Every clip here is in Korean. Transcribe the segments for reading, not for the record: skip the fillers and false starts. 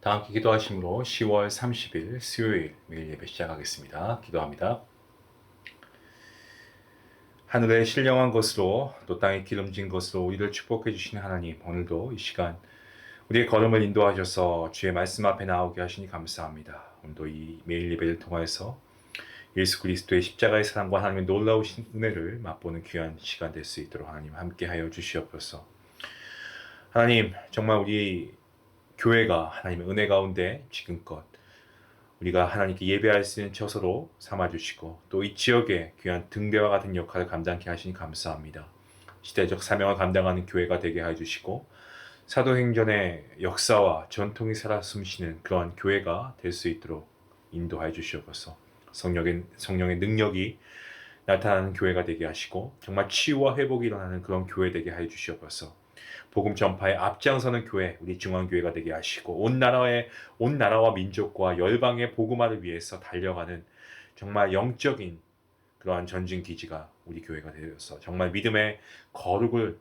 다 함께 기도하심으로 10월 30일 수요일 매일 예배 시작하겠습니다. 기도합니다. 하늘에 신령한 것으로 또 땅에 기름진 것으로 우리를 축복해 주시는 하나님, 오늘도 이 시간 우리의 걸음을 인도하셔서 주의 말씀 앞에 나오게 하시니 감사합니다. 오늘도 이 매일 예배를 통하여서 예수 그리스도의 십자가의 사랑과 하나님의 놀라우신 은혜를 맛보는 귀한 시간 될 수 있도록 하나님 함께하여 주시옵소서. 하나님, 정말 우리 교회가 하나님의 은혜 가운데 지금껏 우리가 하나님께 예배할 수 있는 처소로 삼아주시고 또 이 지역에 귀한 등대와 같은 역할을 감당케 하시니 감사합니다. 시대적 사명을 감당하는 교회가 되게 해주시고 사도행전의 역사와 전통이 살아 숨쉬는 그러한 교회가 될 수 있도록 인도하여 주시옵소서. 성령의 능력이 나타나는 교회가 되게 하시고 정말 치유와 회복이 일어나는 그런 교회 되게 하여 주시옵소서. 복음 전파에 앞장서는 교회, 우리 중앙교회가 되게 하시고 온 나라와 민족과 열방의 복음화를 위해서 달려가는 정말 영적인 그러한 전진 기지가 우리 교회가 되어서 정말 믿음의 거룩을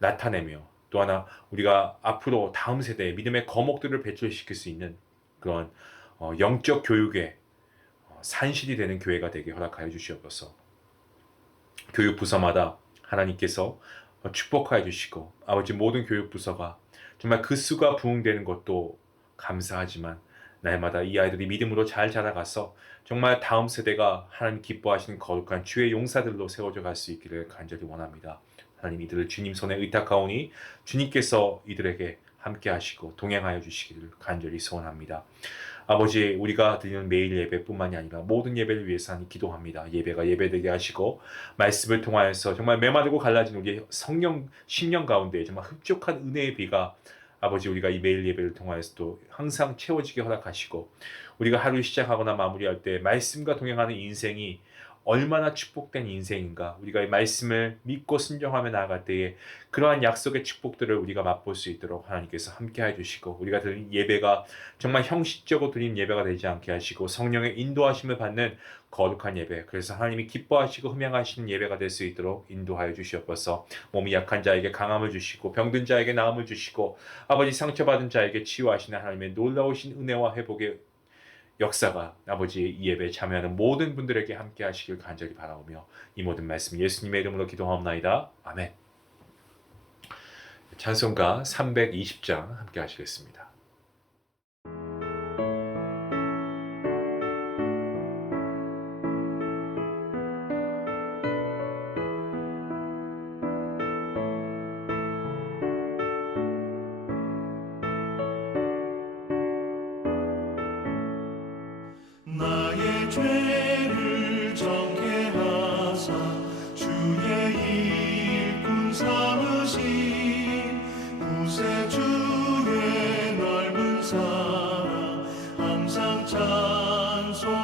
나타내며 또 하나 우리가 앞으로 다음 세대에 믿음의 거목들을 배출시킬 수 있는 그런 영적 교육의 산실이 되는 교회가 되게 허락하여 주시옵소서. 교육 부서마다 하나님께서 축복하여 주시고 아버지 모든 교육 부서가 정말 그 수가 부응되는 것도 감사하지만 날마다 이 아이들이 믿음으로 잘 자라가서 정말 다음 세대가 하나님 기뻐하시는 거룩한 주의 용사들로 세워져 갈 수 있기를 간절히 원합니다. 하나님 이들을 주님 손에 의탁하오니 주님께서 이들에게 함께 하시고 동행하여 주시기를 간절히 소원합니다. 아버지, 우리가 드리는 매일 예배뿐만이 아니라 모든 예배를 위해서 하나님 기도합니다. 예배가 예배되게 하시고 말씀을 통하여서 정말 메마르고 갈라진 우리의 성령 심령 가운데 정말 흡족한 은혜의 비가 아버지 우리가 이 매일 예배를 통하여서도 항상 채워지게 허락하시고 우리가 하루 시작하거나 마무리할 때 말씀과 동행하는 인생이 얼마나 축복된 인생인가, 우리가 이 말씀을 믿고 순종하며 나아갈 때에 그러한 약속의 축복들을 우리가 맛볼 수 있도록 하나님께서 함께해 주시고 우리가 드린 예배가 정말 형식적으로 드린 예배가 되지 않게 하시고 성령의 인도하심을 받는 거룩한 예배, 그래서 하나님이 기뻐하시고 흠양하시는 예배가 될 수 있도록 인도하여 주시옵소서. 몸이 약한 자에게 강함을 주시고 병든 자에게 나음을 주시고 아버지 상처받은 자에게 치유하시는 하나님의 놀라우신 은혜와 회복의 역사가 아버지의 이 예배에 참여하는 모든 분들에게 함께 하시길 간절히 바라오며 이 모든 말씀 예수님의 이름으로 기도하옵나이다. 아멘. 찬송가 320장 함께 하시겠습니다. 나의 죄를 정케 하사 주의 일꾼 삼으신 구세주의 넓은 사랑 항상 찬송합니다.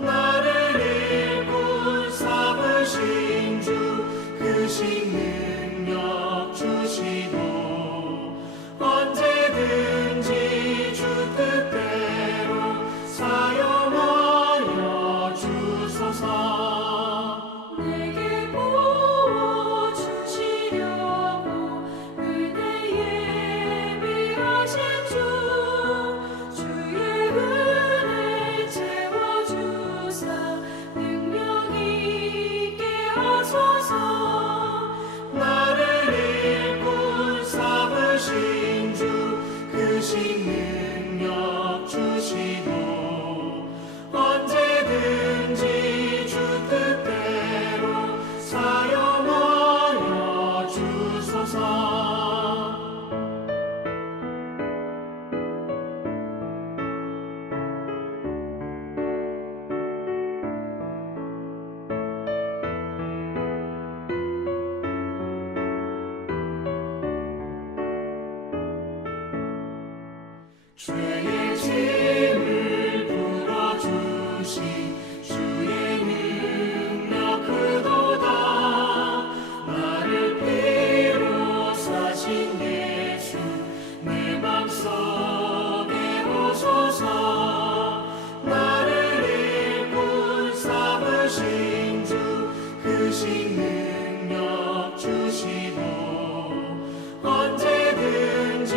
나를 일꾼 삼으신 주 크신 능력 주시고 언제든지 주 뜻대로 사용하여 주소서. 내게 부어주시려고 은혜 예비하신 주의 은혜 채워주사 능력 있게 하소서. 나를 일꾼 삼으신 주 크신 능력 주시고 언제든지 주 뜻대로 사용하여 주소서. 죄의 짐을 풀어주신 주의 능력 크도다. 나를 피로 사신 예수 내 맘속에 오소서. 나를 일꾼 삼으신 주 크신 능력 주시고 언제든지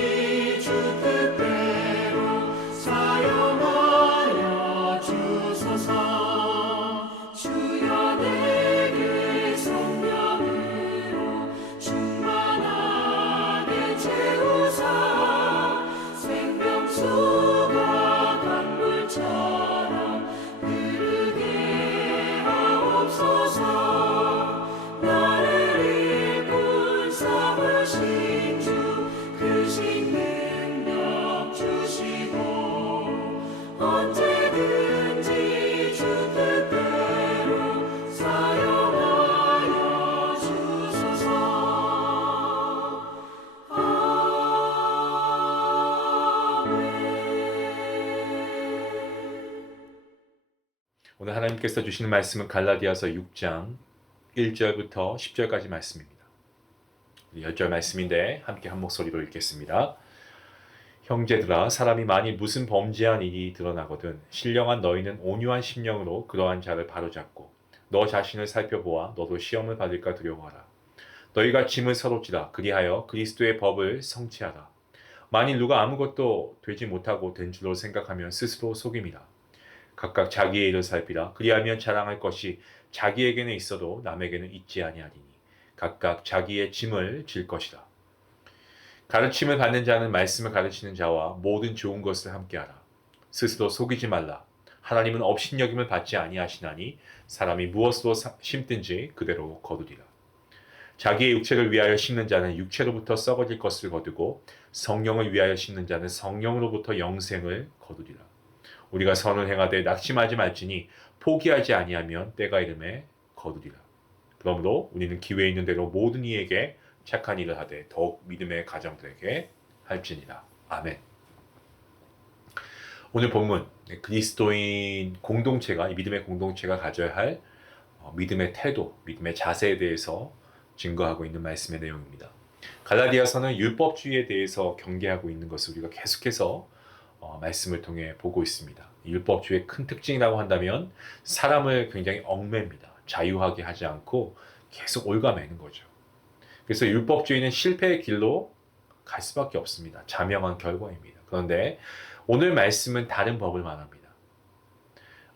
오늘 하나님께서 주시는 말씀은 갈라디아서 6장 1절부터 10절까지 말씀입니다. 10절 말씀인데 함께 한 목소리로 읽겠습니다. 형제들아, 사람이 만일 무슨 범죄한 일이 드러나거든 신령한 너희는 온유한 심령으로 그러한 자를 바로잡고 너 자신을 살펴보아 너도 시험을 받을까 두려워하라. 너희가 짐을 서로 지라. 그리하여 그리스도의 법을 성취하라. 만일 누가 아무것도 되지 못하고 된 줄로 생각하면 스스로 속임이라. 각각 자기의 일을 살피라. 그리하면 자랑할 것이 자기에게는 있어도 남에게는 있지 아니하리니 각각 자기의 짐을 질 것이라. 가르침을 받는 자는 말씀을 가르치는 자와 모든 좋은 것을 함께하라. 스스로 속이지 말라. 하나님은 업신여김을 받지 아니하시나니 사람이 무엇으로 심든지 그대로 거두리라. 자기의 육체를 위하여 심는 자는 육체로부터 썩어질 것을 거두고 성령을 위하여 심는 자는 성령으로부터 영생을 거두리라. 우리가 선을 행하되 낙심하지 말지니 포기하지 아니하면 때가 이름에 거두리라. 그러므로 우리는 기회 있는 대로 모든 이에게 착한 일을 하되 더욱 믿음의 가정들에게 할지니라. 아멘. 오늘 본문 그리스도인 공동체가 이 믿음의 공동체가 가져야 할 믿음의 태도, 믿음의 자세에 대해서 증거하고 있는 말씀의 내용입니다. 갈라디아서는 율법주의에 대해서 경계하고 있는 것을 우리가 계속해서 말씀을 통해 보고 있습니다. 율법주의의 큰 특징이라고 한다면 사람을 굉장히 얽매입니다. 자유하게 하지 않고 계속 올가매는 거죠. 그래서 율법주의는 실패의 길로 갈 수밖에 없습니다. 자명한 결과입니다. 그런데 오늘 말씀은 다른 법을 말합니다.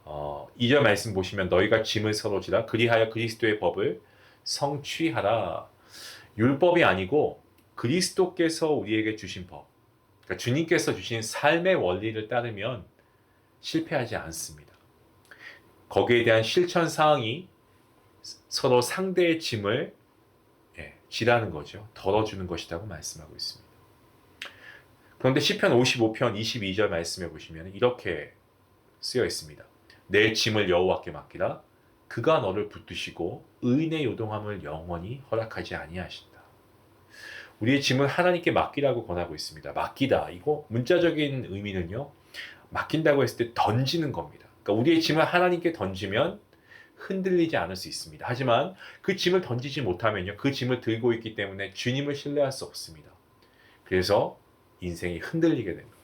2절 말씀 보시면 너희가 짐을 서로 지라. 그리하여 그리스도의 법을 성취하라. 율법이 아니고 그리스도께서 우리에게 주신 법, 그러니까 주님께서 주신 삶의 원리를 따르면 실패하지 않습니다. 거기에 대한 실천 사항이 서로 상대의 짐을 지라는 거죠. 덜어주는 것이라고 말씀하고 있습니다. 그런데 시편 55편 22절 말씀해 보시면 이렇게 쓰여 있습니다. 내 짐을 여호와께 맡기라. 그가 너를 붙드시고 의인의 요동함을 영원히 허락하지 아니하신다. 우리의 짐을 하나님께 맡기라고 권하고 있습니다. 맡기다. 이거 문자적인 의미는요. 맡긴다고 했을 때 던지는 겁니다. 그러니까 우리의 짐을 하나님께 던지면 흔들리지 않을 수 있습니다. 하지만 그 짐을 던지지 못하면요. 그 짐을 들고 있기 때문에 주님을 신뢰할 수 없습니다. 그래서 인생이 흔들리게 됩니다.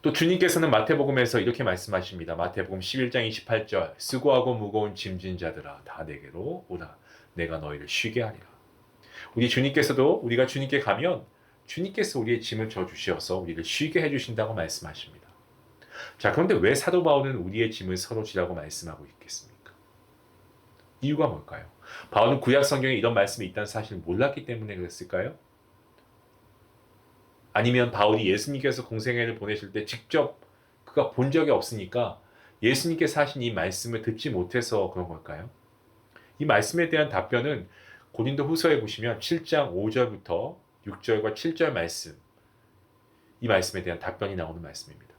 또 주님께서는 마태복음에서 이렇게 말씀하십니다. 마태복음 11장 28절 수고하고 무거운 짐진 자들아 다 내게로 오라. 내가 너희를 쉬게 하리라. 우리 주님께서도 우리가 주님께 가면 주님께서 우리의 짐을 져주셔서 우리를 쉬게 해주신다고 말씀하십니다. 자, 그런데 왜 사도 바울은 우리의 짐을 서로 지라고 말씀하고 있겠습니까? 이유가 뭘까요? 바울은 구약 성경에 이런 말씀이 있다는 사실을 몰랐기 때문에 그랬을까요? 아니면 바울이 예수님께서 공생애를 보내실 때 직접 그가 본 적이 없으니까 예수님께서 하신 이 말씀을 듣지 못해서 그런 걸까요? 이 말씀에 대한 답변은 고린도 후서에 보시면 7장 5절부터 6절과 7절 말씀, 이 말씀에 대한 답변이 나오는 말씀입니다.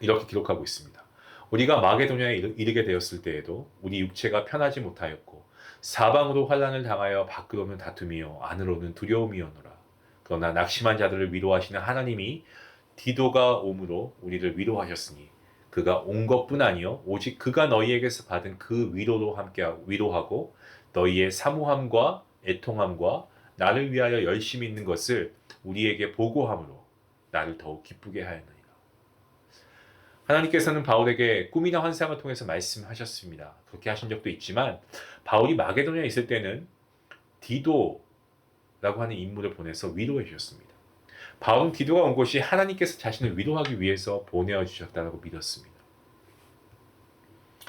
이렇게 기록하고 있습니다. 우리가 마게도냐에 이르게 되었을 때에도 우리 육체가 편하지 못하였고 사방으로 환난을 당하여 밖으로는 다툼이요 안으로는 두려움이었노라. 그러나 낙심한 자들을 위로하시는 하나님이 디도가 옴으로 우리를 위로하셨으니 그가 온 것뿐 아니요 오직 그가 너희에게서 받은 그 위로로 함께 위로하고 너희의 사모함과 애통함과 나를 위하여 열심히 있는 것을 우리에게 보고함으로 나를 더욱 기쁘게 하였느니라. 하나님께서는 바울에게 꿈이나 환상을 통해서 말씀하셨습니다. 그렇게 하신 적도 있지만 바울이 마게도냐에 있을 때는 디도라고 하는 인물을 보내서 위로해 주셨습니다. 바울은 디도가 온 곳이 하나님께서 자신을 위로하기 위해서 보내어 주셨다고 믿었습니다.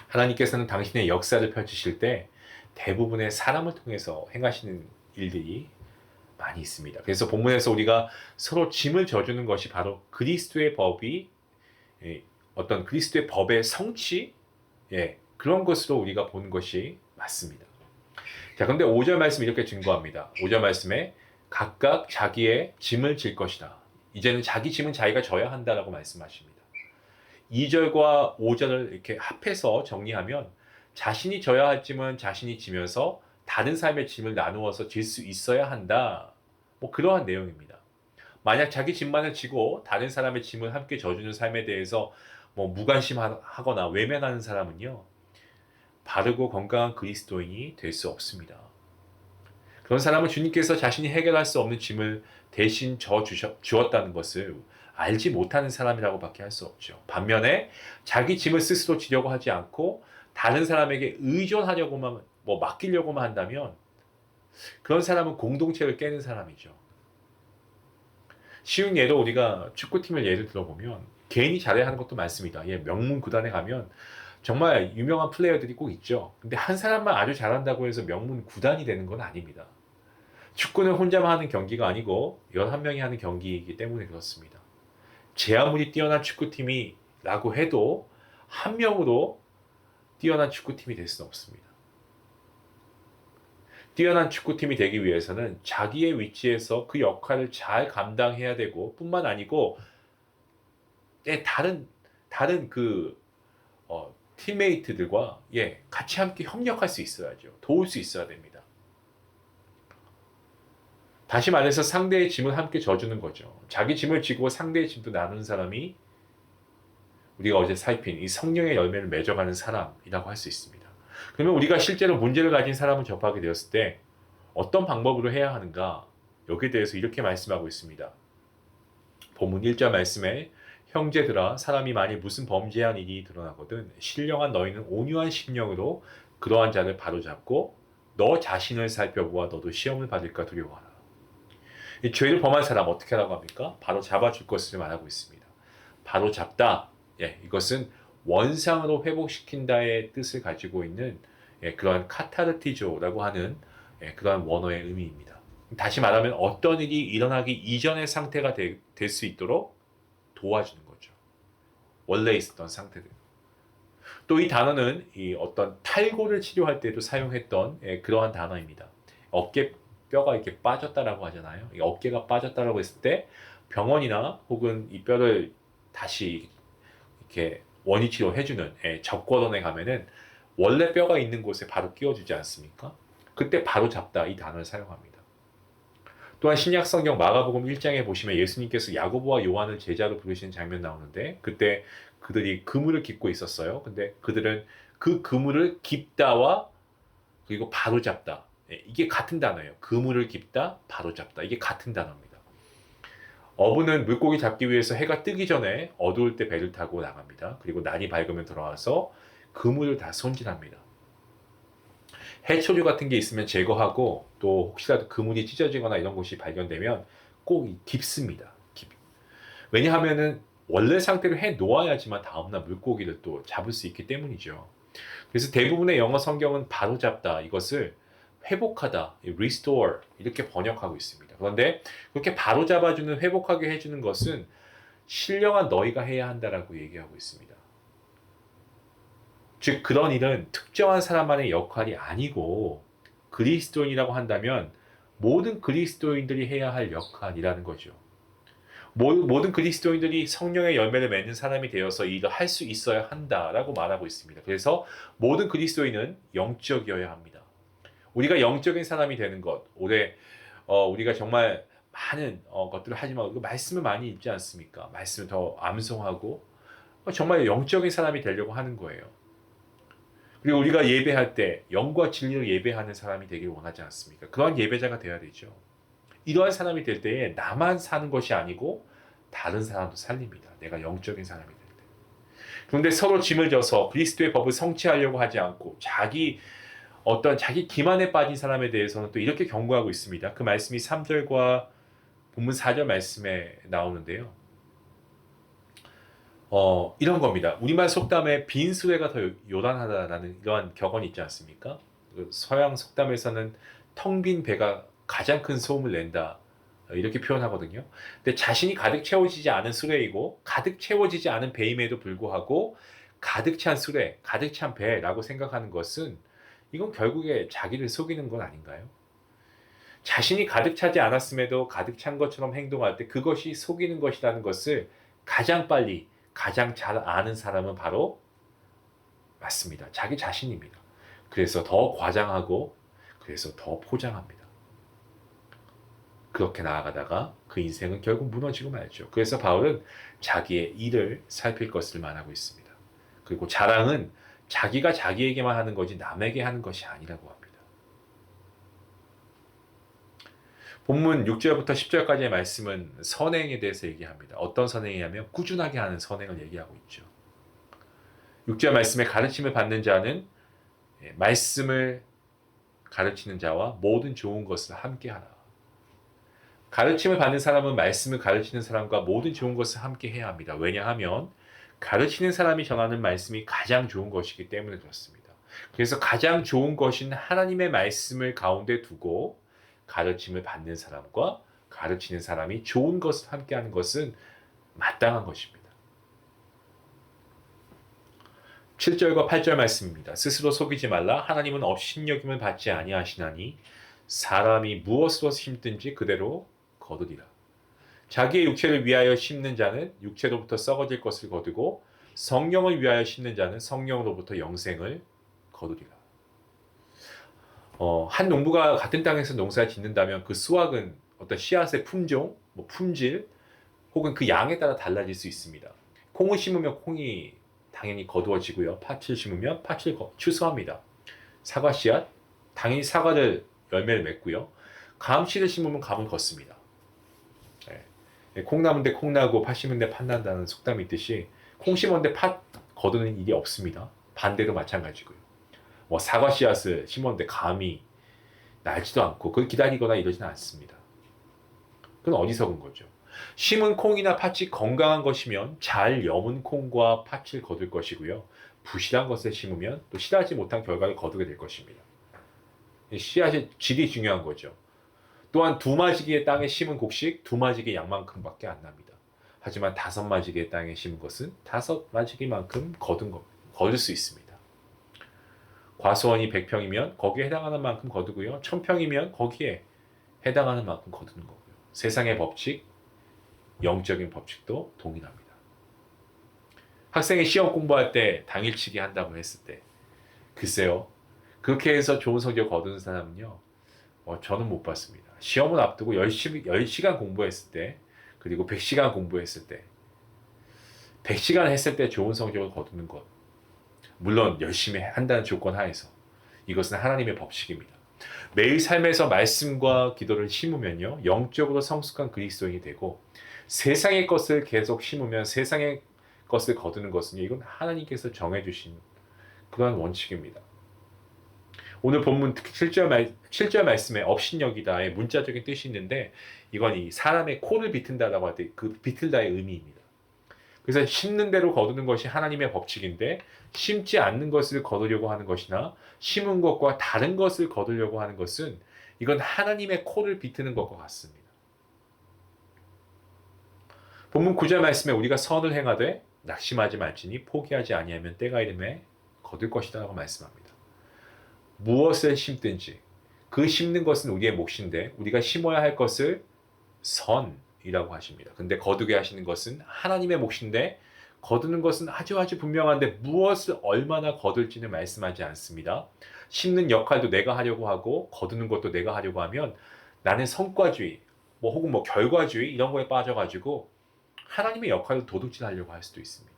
하나님께서는 당신의 역사를 펼치실 때 대부분의 사람을 통해서 행하시는 일들이 많이 있습니다. 그래서 본문에서 우리가 서로 짐을 져주는 것이 바로 그리스도의 법이 어떤 그리스도의 법의 성취, 그런 것으로 우리가 보는 것이 맞습니다. 자, 그런데 5절 말씀이 이렇게 증거합니다. 5절 말씀에 각각 자기의 짐을 질 것이다. 이제는 자기 짐은 자기가 져야 한다라고 말씀하십니다. 2절과 5절을 이렇게 합해서 정리하면 자신이 져야 할 짐은 자신이 지면서 다른 삶의 짐을 나누어서 질 수 있어야 한다. 그러한 내용입니다. 만약 자기 짐만을 지고 다른 사람의 짐을 함께 져주는 삶에 대해서 뭐 무관심하거나 외면하는 사람은요, 바르고 건강한 그리스도인이 될 수 없습니다. 그런 사람은 주님께서 자신이 해결할 수 없는 짐을 대신 주었다는 것을 알지 못하는 사람이라고밖에 할 수 없죠. 반면에 자기 짐을 스스로 지려고 하지 않고 다른 사람에게 의존하려고만 맡기려고만 한다면 그런 사람은 공동체를 깨는 사람이죠. 쉬운 예로 우리가 축구팀을 예를 들어보면 개인이 잘해야 하는 것도 많습니다. 예, 명문 구단에 가면 정말 유명한 플레이어들이 꼭 있죠. 근데 한 사람만 아주 잘한다고 해서 명문 구단이 되는 건 아닙니다. 축구는 혼자만 하는 경기가 아니고 11명이 하는 경기이기 때문에 그렇습니다. 제 아무리 뛰어난 축구팀이라고 해도 한 명으로 뛰어난 축구팀이 될 수는 없습니다. 뛰어난 축구팀이 되기 위해서는 자기의 위치에서 그 역할을 잘 감당해야 되고 뿐만 아니고 다른 팀메이트들과 같이 함께 협력할 수 있어야죠. 도울 수 있어야 됩니다. 다시 말해서 상대의 짐을 함께 져주는 거죠. 자기 짐을 지고 상대의 짐도 나누는 사람이 우리가 어제 살핀 이 성령의 열매를 맺어가는 사람이라고 할 수 있습니다. 그러면 우리가 실제로 문제를 가진 사람을 접하게 되었을 때 어떤 방법으로 해야 하는가? 여기에 대해서 이렇게 말씀하고 있습니다. 본문 1절 말씀에 형제들아 사람이 만일 무슨 범죄한 일이 드러나거든 신령한 너희는 온유한 심령으로 그러한 자를 바로잡고 너 자신을 살펴보아 너도 시험을 받을까 두려워하라. 이 죄를 범한 사람 어떻게 하라고 합니까? 바로 잡아줄 것을 말하고 있습니다. 바로 잡다. 이것은 원상으로 회복시킨다의 뜻을 가지고 있는 그러한 카타르티조라고 하는 그러한 원어의 의미입니다. 다시 말하면 어떤 일이 일어나기 이전의 상태가 될 수 있도록 도와주는 거죠. 원래 있었던 상태들. 또 이 단어는 이 어떤 탈골을 치료할 때도 사용했던 그러한 단어입니다. 어깨 뼈가 이렇게 빠졌다라고 하잖아요. 어깨가 빠졌다라고 했을 때 병원이나 혹은 이 뼈를 다시 이렇게 원위 치료해주는 접골원에 가면은 원래 뼈가 있는 곳에 바로 끼워주지 않습니까? 그때 바로 잡다 이 단어를 사용합니다. 또한 신약 성경 마가복음 1장에 보시면 예수님께서 야고보와 요한을 제자로 부르시는 장면 나오는데 그때 그들이 그물을 깃고 있었어요. 근데 그들은 그 그물을 깁다와 그리고 바로 잡다. 이게 같은 단어예요. 그물을 깁다, 바로 잡다. 이게 같은 단어입니다. 어부는 물고기 잡기 위해서 해가 뜨기 전에 어두울 때 배를 타고 나갑니다. 그리고 날이 밝으면 돌아와서 그물을 다 손질합니다. 해초류 같은 게 있으면 제거하고 또 혹시라도 그물이 찢어지거나 이런 것이 발견되면 꼭 깁습니다. 왜냐하면은 원래 상태로 해 놓아야지만 다음날 물고기를 또 잡을 수 있기 때문이죠. 그래서 대부분의 영어 성경은 바로 잡다 이것을 회복하다, restore 이렇게 번역하고 있습니다. 그런데 그렇게 바로 잡아주는 회복하게 해주는 것은 신령한 너희가 해야 한다라고 얘기하고 있습니다. 즉 그런 일은 특정한 사람만의 역할이 아니고 그리스도인이라고 한다면 모든 그리스도인들이 해야 할 역할이라는 거죠. 모든 그리스도인들이 성령의 열매를 맺는 사람이 되어서 이 일을 할 수 있어야 한다라고 말하고 있습니다. 그래서 모든 그리스도인은 영적이어야 합니다. 우리가 영적인 사람이 되는 것, 올해 우리가 정말 많은 것들을 하지만 말씀을 많이 읽지 않습니까? 말씀을 더 암송하고 정말 영적인 사람이 되려고 하는 거예요. 그리고 우리가 예배할 때 영과 진리로 예배하는 사람이 되길 원하지 않습니까? 그러한 예배자가 되어야 되죠. 이러한 사람이 될 때에 나만 사는 것이 아니고 다른 사람도 살립니다. 내가 영적인 사람이 될 때. 그런데 서로 짐을 져서 그리스도의 법을 성취하려고 하지 않고 자기 기만에 빠진 사람에 대해서는 또 이렇게 경고하고 있습니다. 그 말씀이 3절과 본문 4절 말씀에 나오는데요. 이런 겁니다. 우리말 속담에 빈 수레가 더 요란하다라는 이러한 격언이 있지 않습니까? 서양 속담에서는 텅 빈 배가 가장 큰 소음을 낸다 이렇게 표현하거든요. 근데 자신이 가득 채워지지 않은 수레이고 가득 채워지지 않은 배임에도 불구하고 가득 찬 수레, 가득 찬 배라고 생각하는 것은 이건 결국에 자기를 속이는 건 아닌가요? 자신이 가득 차지 않았음에도 가득 찬 것처럼 행동할 때 그것이 속이는 것이라는 것을 가장 빨리 가장 잘 아는 사람은 바로 맞습니다. 자기 자신입니다. 그래서 더 과장하고 그래서 더 포장합니다. 그렇게 나아가다가 그 인생은 결국 무너지고 말죠. 그래서 바울은 자기의 일을 살필 것을 말하고 있습니다. 그리고 자랑은 자기가 자기에게만 하는 거지 남에게 하는 것이 아니라고 합니다. 본문 6절부터 10절까지의 말씀은 선행에 대해서 얘기합니다. 어떤 선행이냐면 꾸준하게 하는 선행을 얘기하고 있죠. 6절 말씀에 가르침을 받는 자는 말씀을 가르치는 자와 모든 좋은 것을 함께하라. 가르침을 받는 사람은 말씀을 가르치는 사람과 모든 좋은 것을 함께 해야 합니다. 왜냐하면 가르치는 사람이 전하는 말씀이 가장 좋은 것이기 때문에 그렇습니다. 그래서 가장 좋은 것인 하나님의 말씀을 가운데 두고 가르침을 받는 사람과 가르치는 사람이 좋은 것을 함께하는 것은 마땅한 것입니다. 7절과 8절 말씀입니다. 스스로 속이지 말라. 하나님은 업신여김을 받지 아니하시나니 사람이 무엇으로 심든지 그대로 거두리라. 자기의 육체를 위하여 심는 자는 육체로부터 썩어질 것을 거두고 성령을 위하여 심는 자는 성령으로부터 영생을 거두리라. 한 농부가 같은 땅에서 농사를 짓는다면 그 수확은 어떤 씨앗의 품종, 품질 혹은 그 양에 따라 달라질 수 있습니다. 콩을 심으면 콩이 당연히 거두어지고요. 팥을 심으면 팥을 추수합니다. 사과 씨앗, 당연히 사과를 열매를 맺고요. 감씨를 심으면 감을 걷습니다. 콩 나무인데 콩 나고 팥 심은데 팥 난다는 속담이 있듯이 콩 심었는데 팥 거두는 일이 없습니다. 반대로 마찬가지고요. 사과 씨앗을 심었는데 감이 날지도 않고 그걸 기다리거나 이러지는 않습니다. 그건 어리석은 거죠. 심은 콩이나 팥이 건강한 것이면 잘 여문 콩과 팥을 거둘 것이고요. 부실한 것을 심으면 또 실하지 못한 결과를 거두게 될 것입니다. 씨앗의 질이 중요한 거죠. 또한 2마지기의 땅에 심은 곡식 2마지기 양만큼밖에 안 납니다. 하지만 5마지기의 땅에 심은 것은 5마지기만큼 거둘 수 있습니다. 과수원이 100평이면 거기에 해당하는 만큼 거두고요. 1000평이면 거기에 해당하는 만큼 거두는 거고요. 세상의 법칙, 영적인 법칙도 동일합니다. 학생이 시험 공부할 때 당일치기 한다고 했을 때 글쎄요. 그렇게 해서 좋은 성적 거두는 사람은요. 저는 못 봤습니다. 시험을 앞두고 10시간 공부했을 때 그리고 100시간 공부했을 때 100시간 했을 때 좋은 성적을 거두는 것 물론 열심히 한다는 조건 하에서 이것은 하나님의 법칙입니다. 매일 삶에서 말씀과 기도를 심으면요. 영적으로 성숙한 그리스도인이 되고 세상의 것을 계속 심으면 세상의 것을 거두는 것은 이건 하나님께서 정해주신 그런 원칙입니다. 오늘 본문 특히 7절 말씀에 업신여기다의 문자적인 뜻이 있는데 이건 이 사람의 코를 비튼다라고 할 때 그 비틀다의 의미입니다. 그래서 심는 대로 거두는 것이 하나님의 법칙인데 심지 않는 것을 거두려고 하는 것이나 심은 것과 다른 것을 거두려고 하는 것은 이건 하나님의 코를 비트는 것과 같습니다. 본문 9절 말씀에 우리가 선을 행하되 낙심하지 말지니 포기하지 아니하면 때가 이름에 거둘 것이다 라고 말씀합니다. 무엇을 심든지 그 심는 것은 우리의 몫인데 우리가 심어야 할 것을 선이라고 하십니다. 근데 거두게 하시는 것은 하나님의 몫인데 거두는 것은 아주 분명한데 무엇을 얼마나 거둘지는 말씀하지 않습니다. 심는 역할도 내가 하려고 하고 거두는 것도 내가 하려고 하면 나는 성과주의 혹은 결과주의 이런 거에 빠져가지고 하나님의 역할을 도둑질하려고 할 수도 있습니다.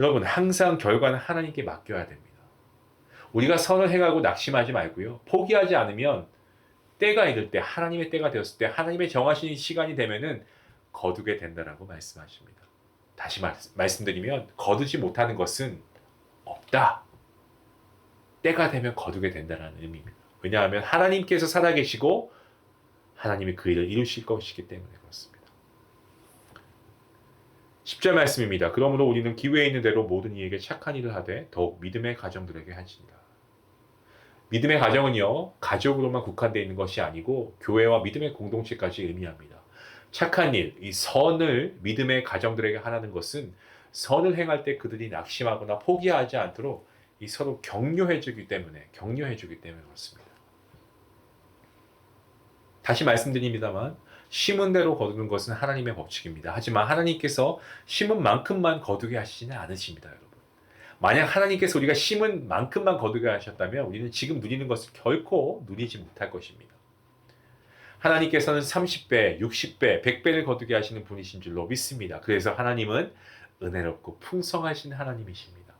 여러분 항상 결과는 하나님께 맡겨야 됩니다. 우리가 선을 행하고 낙심하지 말고요. 포기하지 않으면 때가 이를 때 하나님의 때가 되었을 때 하나님의 정하신 시간이 되면은 거두게 된다라고 말씀하십니다. 다시 말씀드리면 거두지 못하는 것은 없다. 때가 되면 거두게 된다는 의미입니다. 왜냐하면 하나님께서 살아계시고 하나님이 그 일을 이루실 것이기 때문에 그렇습니다. 10절 말씀입니다. 그러므로 우리는 기회에 있는 대로 모든 이에게 착한 일을 하되 더욱 믿음의 가정들에게 하시니라. 믿음의 가정은요. 가족으로만 국한되어 있는 것이 아니고 교회와 믿음의 공동체까지 의미합니다. 착한 일, 이 선을 믿음의 가정들에게 하라는 것은 선을 행할 때 그들이 낙심하거나 포기하지 않도록 이 서로 격려해주기 때문에 그렇습니다. 다시 말씀드립니다만 심은 대로 거두는 것은 하나님의 법칙입니다. 하지만 하나님께서 심은 만큼만 거두게 하시지는 않으십니다, 여러분. 만약 하나님께서 우리가 심은 만큼만 거두게 하셨다면 우리는 지금 누리는 것을 결코 누리지 못할 것입니다. 하나님께서는 30배, 60배, 100배를 거두게 하시는 분이신 줄로 믿습니다. 그래서 하나님은 은혜롭고 풍성하신 하나님이십니다.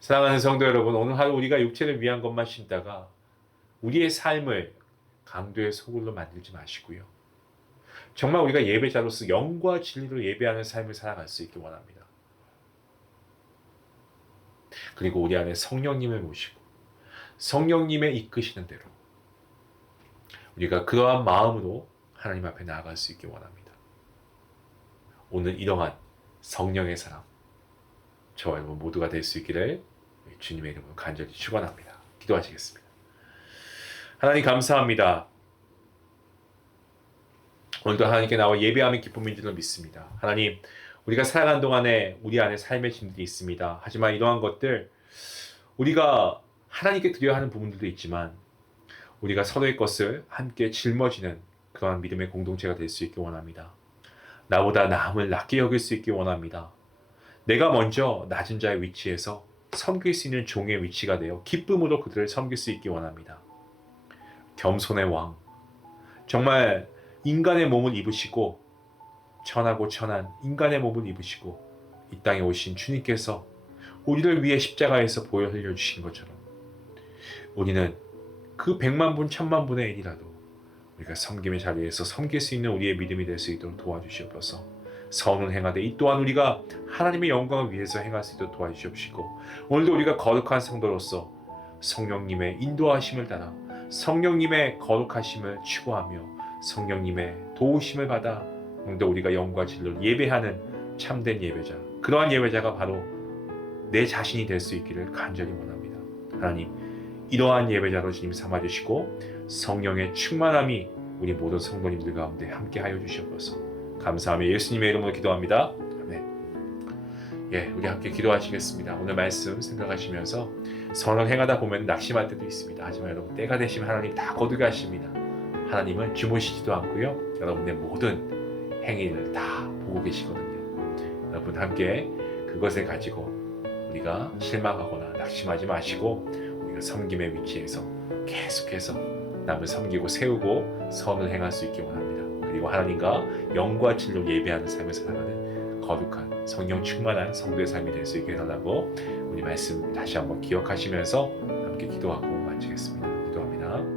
사랑하는 성도 여러분, 오늘 하루 우리가 육체를 위한 것만 심다가 우리의 삶을 강도의 소굴로 만들지 마시고요. 정말 우리가 예배자로서 영과 진리로 예배하는 삶을 살아갈 수 있길 원합니다. 그리고 우리 안에 성령님을 모시고 성령님의 이끄시는 대로 우리가 그러한 마음으로 하나님 앞에 나아갈 수 있길 원합니다. 오늘 이러한 성령의 사람 저와 여러분 모두가 될 수 있기를 주님의 이름으로 간절히 축원합니다. 기도하시겠습니다. 하나님 감사합니다. 오늘도 하나님께 나와 예배하는 기쁨인 줄로 믿습니다. 하나님, 우리가 살아가는 동안에 우리 안에 삶의 짐들이 있습니다. 하지만 이러한 것들 우리가 하나님께 드려야 하는 부분들도 있지만 우리가 서로의 것을 함께 짊어지는 그러한 믿음의 공동체가 될 수 있길 원합니다. 나보다 남을 낮게 여길 수 있길 원합니다. 내가 먼저 낮은 자의 위치에서 섬길 수 있는 종의 위치가 되어 기쁨으로 그들을 섬길 수 있길 원합니다. 겸손의 왕, 정말 인간의 몸을 입으시고 천하고 천한 인간의 몸을 입으시고 이 땅에 오신 주님께서 우리를 위해 십자가에서 보혈 흘려주신 것처럼 우리는 그 100만 분, 1000만 분의 1이라도 우리가 섬김의 자리에서 섬길 수 있는 우리의 믿음이 될 수 있도록 도와주시옵소서. 선을 행하되 이 또한 우리가 하나님의 영광을 위해서 행할 수 있도록 도와주시옵시고 오늘도 우리가 거룩한 성도로서 성령님의 인도하심을 따라 성령님의 거룩하심을 추구하며 성령님의 도우심을 받아 오늘도 우리가 영과 진리로 예배하는 참된 예배자, 그러한 예배자가 바로 내 자신이 될 수 있기를 간절히 원합니다. 하나님, 이러한 예배자로 주님 삼아주시고 성령의 충만함이 우리 모든 성도님들 가운데 함께하여 주시옵소서. 감사하며 예수님의 이름으로 기도합니다. 아멘. 예, 우리 함께 기도하시겠습니다. 오늘 말씀 생각하시면서 선을 행하다 보면 낙심할 때도 있습니다. 하지만 여러분, 때가 되시면 하나님 다 거두게 하십니다. 하나님은 주무시지도 않고요, 여러분의 모든 행위를 다 보고 계시거든요. 여러분 함께 그것을 가지고 우리가 실망하거나 낙심하지 마시고 우리가 섬김의 위치에서 계속해서 남을 섬기고 세우고 선을 행할 수 있기 원합니다. 그리고 하나님과 영과 진리로 예배하는 삶을 살아가는 거룩한 성령 충만한 성도의 삶이 될 수 있게 해달라고 우리 말씀 다시 한번 기억하시면서 함께 기도하고 마치겠습니다. 기도합니다.